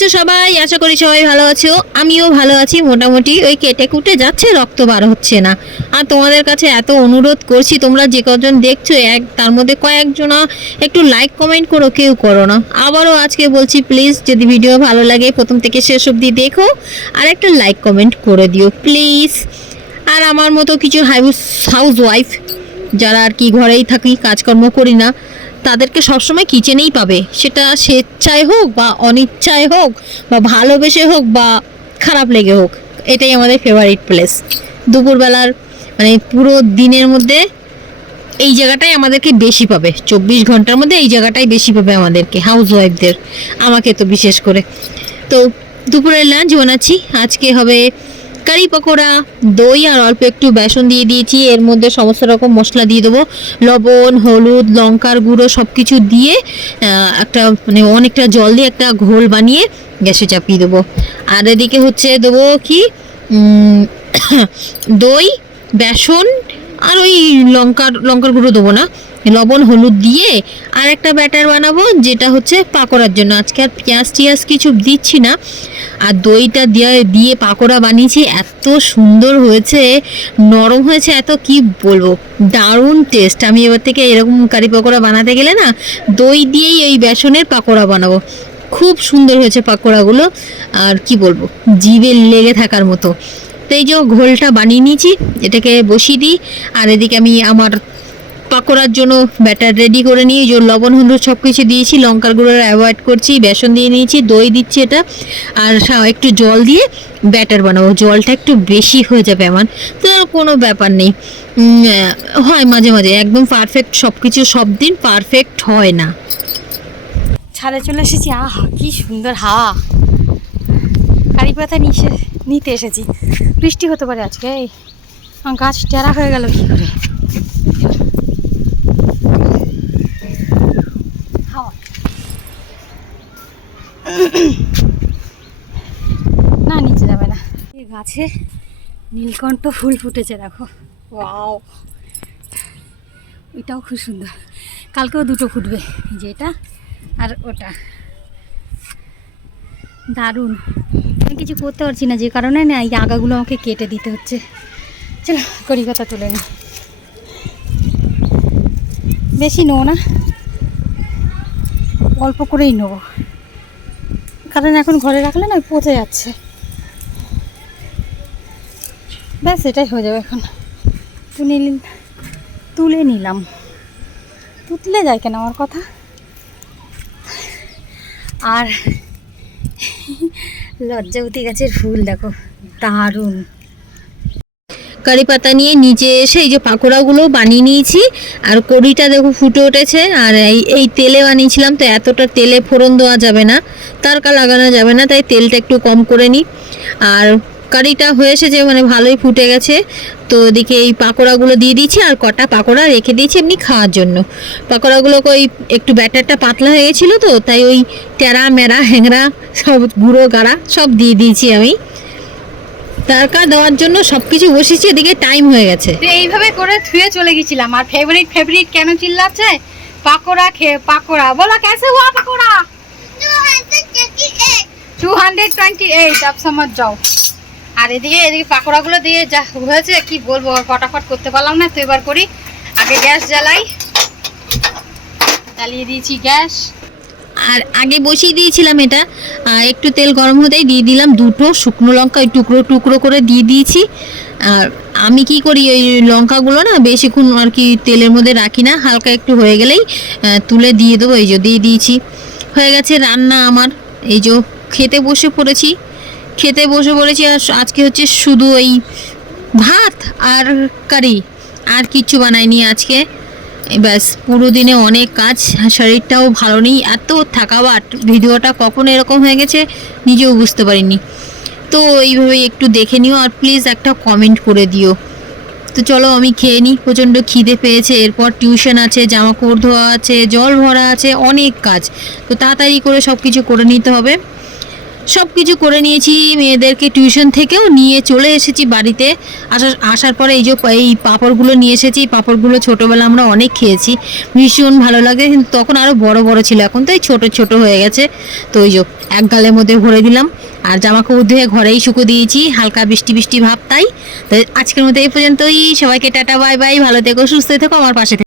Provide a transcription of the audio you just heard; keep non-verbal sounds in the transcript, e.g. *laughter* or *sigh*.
আছো সবাই? আশা করি সবাই ভালো আছো। আমিও ভালো আছি। মোটামুটি ওই কেটে কুটে যাচ্ছে, রক্ত বার হচ্ছে না। আর তোমাদের কাছে এত অনুরোধ করছি, তোমরা যে কজন দেখছ, এক, তার মধ্যে কয়েকজনা একটু লাইক কমেন্ট করো, কেউ করো না। আবারও আজকে বলছি প্লিজ যদি ভিডিও ভালো লাগে, প্রথম থেকে শেষ অবধি দেখো, আর একটা লাইক কমেন্ট করে দিও প্লিজ আর আমার মতো কিছু হাউস হাউস ওয়াইফ যারা আর কি ঘরেই থাকি, কাজকর্ম করি না তাদেরকে সবসময় কিচেনেই পাবে। সেটা স্বেচ্ছায় হোক বা অনিচ্ছায় হোক বা ভালোবেসে হোক বা খারাপ লেগে হোক, এটাই আমাদের ফেভারিট প্লেস দুপুরবেলার মানে পুরো দিনের মধ্যে এই জায়গাটাই আমাদেরকে বেশি পাবে। চব্বিশ ঘণ্টার মধ্যে এই জায়গাটাই বেশি পাবে আমাদেরকে হাউস ওয়াইফদের আমাকে তো বিশেষ করে। তো দুপুরের লাঞ্চ বানাচ্ছি। আজকে হবে কারি পকোড়া, দই আর অল্প একটু বেসন দিয়ে দিয়েছি। এর মধ্যে সমস্ত রকম মশলা দিয়ে দেবো। লবণ, হলুদ, লঙ্কার গুঁড়ো সব কিছু দিয়ে একটা মানে অনেকটা জল দিয়ে একটা ঘোল বানিয়ে গ্যাসে চাপিয়ে দেবো। আর এদিকে হচ্ছে দেবো কি *coughs* দই, বেসন আর ওই লঙ্কার লঙ্কার গুঁড়ো দেবো না। লবণ, হলুদ দিয়ে আর একটা ব্যাটার বানাবো, যেটা হচ্ছে পাকোড়ার জন্য। আজকে আর পেঁয়াজ টিয়াজ কিছু দিচ্ছি না। আর দইটা দিয়ে দিয়ে পাকোড়া বানিয়েছি, এত সুন্দর হয়েছে, নরম হয়েছে, এত কি বলব? দারুণ টেস্ট আমি এবার থেকে এরকম কারি পাকোড়া বানাতে গেলে না, দই দিয়েই এই বেসনের পাকোড়া বানাবো। খুব সুন্দর হয়েছে পাকোড়াগুলো। আর কি বলব? জিভে লেগে থাকার মতো। তো এই ঘোলটা বানিয়ে নিয়েছি, এটাকে বসিয়ে দিই। আর এদিকে আমি আমার পাকোড়ার জন্য ব্যাটার রেডি করে নিই যে লবণ, হলুদ সব কিছু দিয়েছি, লঙ্কার গুঁড়ো অ্যাভয়েড করছি, বেসন দিয়ে নিয়েছি, দই দিচ্ছি এটা, আর একটু জল দিয়ে ব্যাটার বানাবো। জলটা একটু বেশি হয়ে যাবে আমার, তো কোনো ব্যাপার নেই। হয় মাঝে মাঝে, একদম পারফেক্ট সব কিছু সব দিন পারফেক্ট হয় না। ছাদে চলে এসেছি, আহা, কি সুন্দর হাওয়া। কারি পাতা নিয়ে নিতে এসেছি। বৃষ্টি হতে পারে আজকে গাছ টেরা হয়ে গেল কি করে? না, নিচে যাবে না। এই গাছে নীলকণ্ঠ ফুল ফুটেছে, দেখো। ওয়াও। এটাও খুব সুন্দর। কালকেও দুটো ফুটবে যেটা আর ওটা। দারুণ। কিছু করতে পারছি না, যে কারণে না এই আগাগুলো আমাকে কেটে দিতে হচ্ছে। চলো করি কথা তুলে নি। বেশি নেব না। অল্প করেই নেব। কারণ এখন ঘরে রাখলে না পচে যাচ্ছে। ব্যাস, এটাই হয়ে যাবে এখন। তুলে তুলে নিলাম। তুতলে যায় কেন আমার কথা? আর লজ্জাবতী গাছের ফুল দেখো, দারুণ। কারি পাতা নিয়ে নিচে এসে এই যে পাকোড়াগুলো বানিয়ে নিয়েছি, আর কড়িটা দেখো ফুটে উঠেছে, আর এই এই তেলে বানিয়েছিলাম, তো এতটা তেলে ফোড়ন দেওয়া যাবে না, তারকা লাগানো যাবে না, তাই তেলটা একটু কম করে নিই। আর কারিটা হয়ে এসেছে মানে ভালোই ফুটে গেছে। তো এদিকে এই পাকোড়াগুলো দিয়ে দিয়েছি আর কটা পাকোড়া রেখে দিয়েছি এমনি খাওয়ার জন্য। পাকোড়াগুলোকে ওই একটু ব্যাটারটা পাতলা হয়ে গেছিল তো তাই ওই টেরা মেরা হ্যাংরা সব গুঁড়ো গাড়া সব দিয়ে দিয়েছি আমি। তারকা দেওয়ার জন্য সব কিছু বসেছি এদিকে টাইম হয়ে গেছে। তো এইভাবে করে ধুয়ে চলে গেছিলাম। আর ফেভারিট ফেভারিট কেন চিল্লাচ্ছে? পাকোড়া খেয়ে পাকোড়া বলো কেসে হুয়া pakora? Two hundred twenty eight up সময় যাও। আর এদিকে এদিকে পাকোড়াগুলো দিয়ে যা হয়েছে, কি বলব ফটাফট করতে পারলাম না, তো এবার করি। আগে গ্যাস জ্বালাই। জ্বালিয়ে দিয়েছি গ্যাস। আর আগে বসিয়ে দিয়েছিলাম এটা। একটু তেল গরম হতেই দিয়ে দিলাম দুটো শুকনো লঙ্কা, ওই টুকরো টুকরো করে দিয়ে দিয়েছি। আর আমি কি করি, ওই লঙ্কাগুলো না বেশিক্ষণ আর কি তেলের মধ্যে রাখি না, হালকা একটু হয়ে গেলেই তুলে দিয়ে দেবো, এই যে দিয়ে দিয়েছি। হয়ে গেছে রান্না আমার। এই যে খেতে বসে পড়েছি। খেতে বসে পড়েছি আর আজকে হচ্ছে শুধু ওই ভাত আর কারি আর কিচ্ছু বানাইনি আজকে। ব্যাস, পুরো দিনে অনেক কাজ শরীরটাও ভালো নেই। এত থাকাবাট ভিডিওটা কখন এরকম হয়ে গেছে নিজেও বুঝতে পারিনি। তো এইভাবে একটু দেখে নিও আর প্লিজ একটা কমেন্ট করে দিও। তো চলো আমি খেয়ে নিই, প্রচণ্ড খিদে পেয়েছে। এরপর টিউশন আছে জামা কাপড় ধোয়া আছে, জল ভরা আছে, অনেক কাজ। তো তাড়াতাড়ি করে সব কিছু করে নিতে হবে। সব কিছু করে নিয়েছি, মেয়েদেরকে টিউশন থেকেও নিয়ে চলে এসেছি বাড়িতে। আসার আসার পরে এই যে এই পাঁপড়গুলো নিয়ে এসেছি পাঁপড়গুলো ছোটোবেলা আমরা অনেক খেয়েছি। ভীষণ ভালো লাগে, কিন্তু তখন আরও বড় বড় ছিল, এখন তো এই ছোটো ছোটো হয়ে গেছে। তো ওই যে এক গালের মধ্যে ভরে দিলাম, আর জামা কাপড় ধুয়ে ঘরেই শুকো দিয়েছি, হালকা বৃষ্টি বৃষ্টি ভাব, তাই। তো আজকের মতো এই পর্যন্তই, সবাইকে টাটা, বাই বাই, ভালো থেকো, সুস্থ থেকো, আমার পাশে